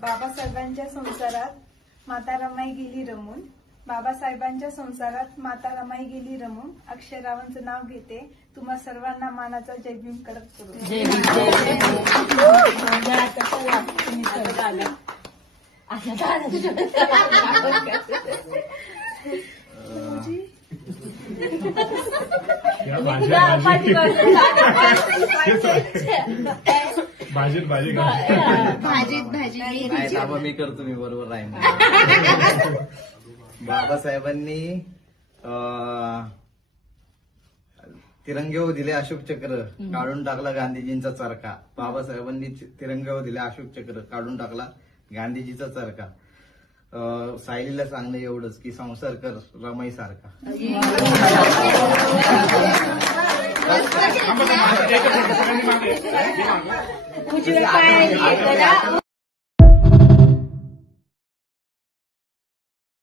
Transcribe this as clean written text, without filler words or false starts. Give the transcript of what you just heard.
बाबासाहेबांच्या संसारात माता रमाई गेली रमून. बाबासाहेबांच्या संसारात माता रमाई गेली रमून. अक्षरावांचं नाव घेते. तुम्हा सर्वांना मानाचा जय भीम कडक करू. भाजीत मी करतो, मी बरोबर आहे. बाबासाहेबांनी तिरंग्यावर दिले अशोक चक्र, काढून टाकला गांधीजींचा चरखा. बाबासाहेबांनी तिरंग्यावर दिले अशोक चक्र, काढून टाकला गांधीजीचा चरखा. सायलीला सांगणं एवढंच की संसार कर रमाई सारखा. उजव्या पायाने